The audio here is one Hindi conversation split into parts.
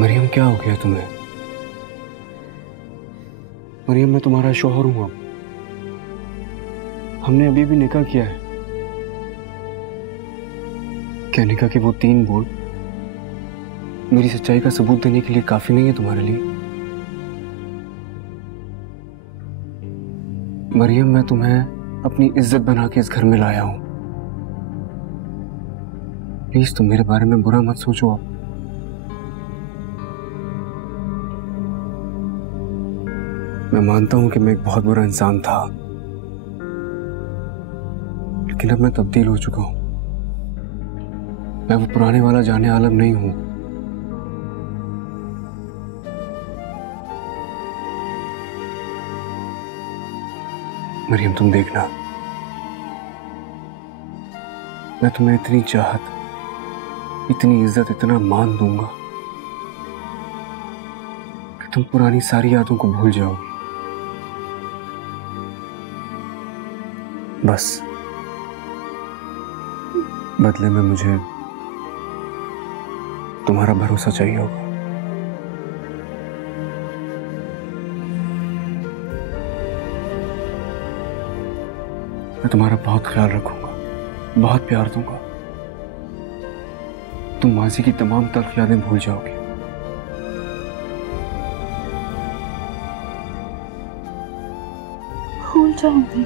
मरियम, क्या हो गया तुम्हें? मरियम, मैं तुम्हारा शौहर हूं। अब हमने अभी भी निकाह किया है। क्या निकाह के वो 3 बोल मेरी सच्चाई का सबूत देने के लिए काफी नहीं है तुम्हारे लिए? मरियम, मैं तुम्हें अपनी इज्जत बना के इस घर में लाया हूं। प्लीज तुम मेरे बारे में बुरा मत सोचो। अब मैं मानता हूं कि मैं एक बहुत बुरा इंसान था, लेकिन अब मैं तब्दील हो चुका हूं। मैं वो पुराने वाला जाने आलम नहीं हूं। मरियम, तुम देखना, मैं तुम्हें इतनी चाहत, इतनी इज्जत, इतना मान दूंगा कि तुम पुरानी सारी यादों को भूल जाओगी। बस बदले में मुझे तुम्हारा भरोसा चाहिए होगा। मैं तुम्हारा बहुत ख्याल रखूंगा, बहुत प्यार दूंगा। तुम माजी की तमाम तल्ख यादें भूल जाओगे। भूल जाऊंगी।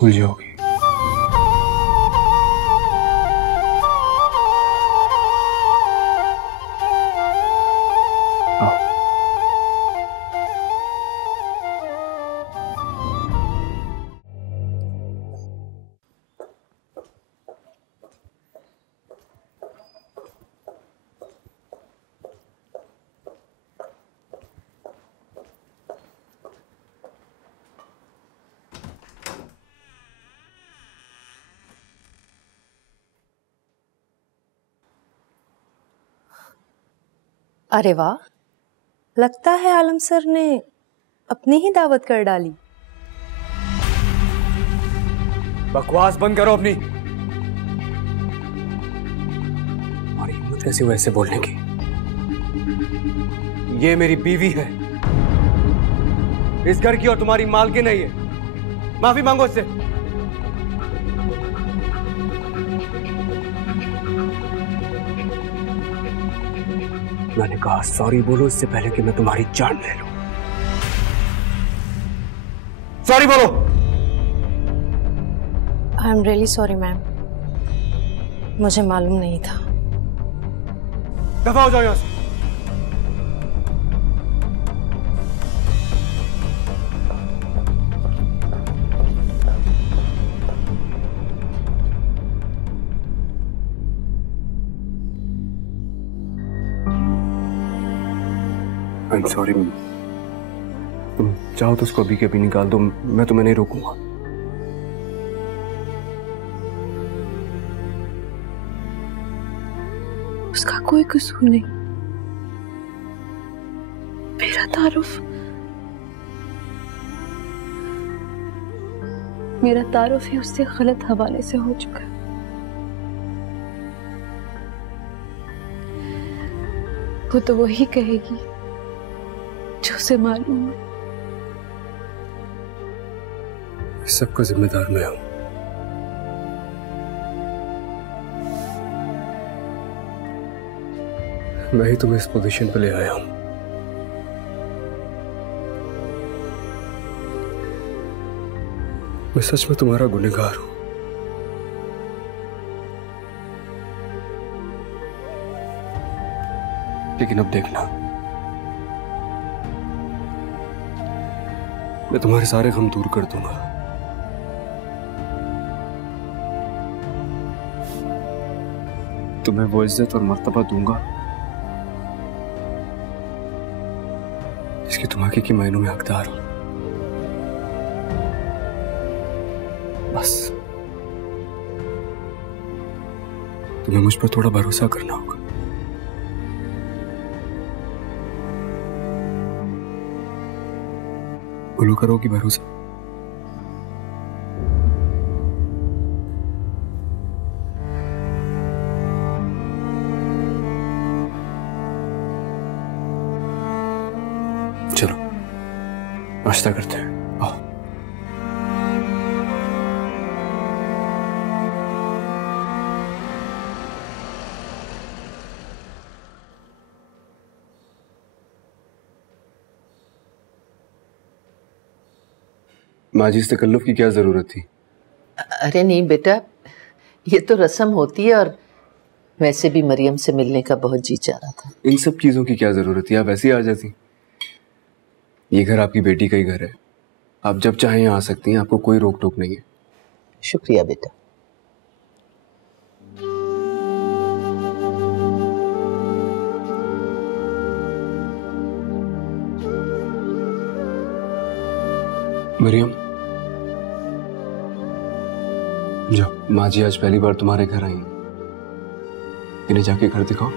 भूल जाओगी। अरे वाह, लगता है आलम सर ने अपनी ही दावत कर डाली। बकवास बंद करो अपनी। और हिम्मत कैसे वैसे बोलने की? ये मेरी बीवी है, इस घर की, और तुम्हारी मालकिन नहीं है। माफी मांगो इससे। मैंने कहा सॉरी बोलो इससे पहले कि मैं तुम्हारी जान ले लूं। सॉरी बोलो। I am really sorry ma'am, मुझे मालूम नहीं था। दफा हो जाओ यहां से। I am sorry. तुम चाहो तो उसको अभी के अभी निकाल दो, मैं तुम्हें नहीं रोकूंगा। उसका कोई कसूर नहीं। मेरा तारुफ ही उससे गलत हवाले से हो चुका है। वो तो वही कहेगी जो उसे मालूम है। इस सबका जिम्मेदार मैं हूं। मैं ही तुम्हें इस पोजीशन पे ले आया हूं। मैं सच में तुम्हारा गुनहगार हूं। लेकिन अब देखना, मैं तुम्हारे सारे गम दूर कर दूंगा। तुम्हें वो इज्जत और मर्तबा दूंगा जिसकी तुम हकीकी मायनों में हकदार हो। बस तुम्हें मुझ पर थोड़ा भरोसा करना होगा। बोलो, करोगी भरोसा? चलो नाश्ता करते हैं, आओ। माँ जी, इस तकल्लुफ की क्या जरूरत थी? अरे नहीं बेटा, ये तो रस्म होती है और वैसे भी मरियम से मिलने का बहुत जी चाह रहा था। इन सब चीजों की क्या जरूरत थी? आप ऐसे ही आ जाती। ये घर आपकी बेटी का ही घर है, आप जब चाहें यहाँ आ सकती हैं, आपको कोई रोक टोक नहीं है। शुक्रिया बेटा। मरियम, जाओ, माँ जी आज पहली बार तुम्हारे घर आई हैं, इन्हें जाके घर दिखाओ।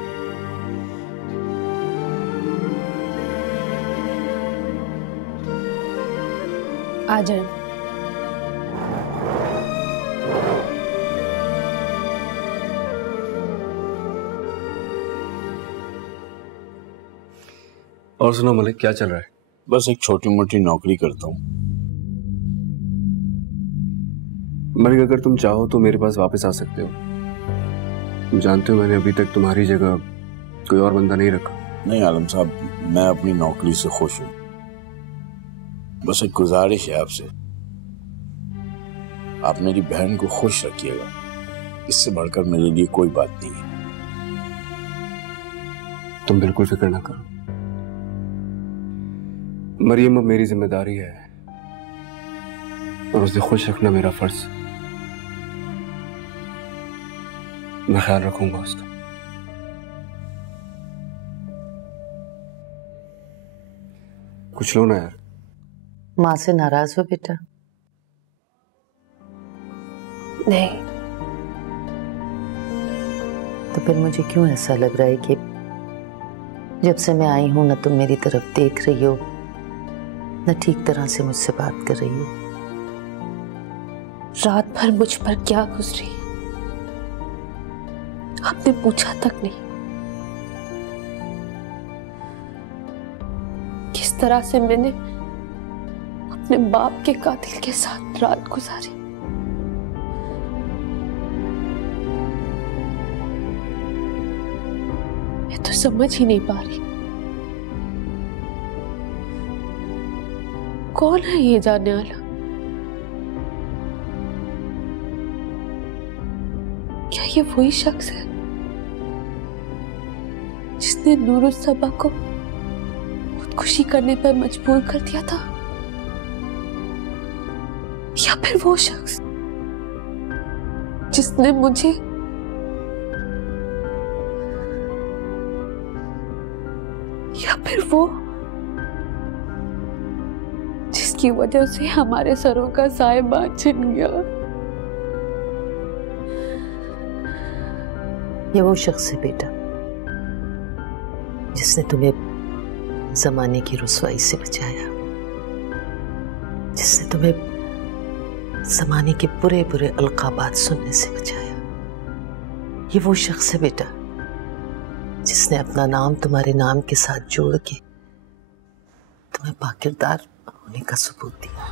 आ जाए। और सुनो मलिक, क्या चल रहा है? बस एक छोटी मोटी नौकरी करता हूँ। मलिक, अगर तुम चाहो तो मेरे पास वापस आ सकते हो। तुम जानते हो मैंने अभी तक तुम्हारी जगह कोई और बंदा नहीं रखा। नहीं आलम साहब, मैं अपनी नौकरी से खुश हूँ। बस एक गुजारिश है आपसे, आप मेरी बहन को खुश रखिएगा, इससे बढ़कर मेरे लिए कोई बात नहीं है। तुम बिल्कुल फिक्र ना करो मरियम, अब मेरी जिम्मेदारी है और उसे खुश रखना मेरा फर्ज। मैं ख्याल रखूंगा उसका। कुछ लो ना यार। माँ से नाराज हो बेटा? नहीं। तो फिर मुझे क्यों ऐसा लग रहा है कि जब से मैं आई हूं, न तुम मेरी तरफ देख रही हो, न ठीक तरह से मुझसे बात कर रही हो। रात भर मुझ पर क्या गुजरी आपने पूछा तक नहीं। किस तरह से मैंने अपने बाप के कातिल के साथ रात गुजारी। मैं तो समझ ही नहीं पा रही कौन है ये जानने वाला। क्या ये वही शख्स है जिसने नूरुस्सबा को खुदकुशी करने पर मजबूर कर दिया था, या फिर वो शख्स जिसने मुझे या फिर वो जिसकी वजह से हमारे सरों का साहिबा छिन गया। ये वो शख्स है बेटा जिसने तुम्हें जमाने की रुसवाई से बचाया, जिसने तुम्हें जमाने के बुरे बुरे अलकाबात सुनने से बचाया। ये वो शख्स है बेटा जिसने अपना नाम तुम्हारे नाम के साथ जोड़ के तुम्हें पाकिरदार होने का सबूत दिया।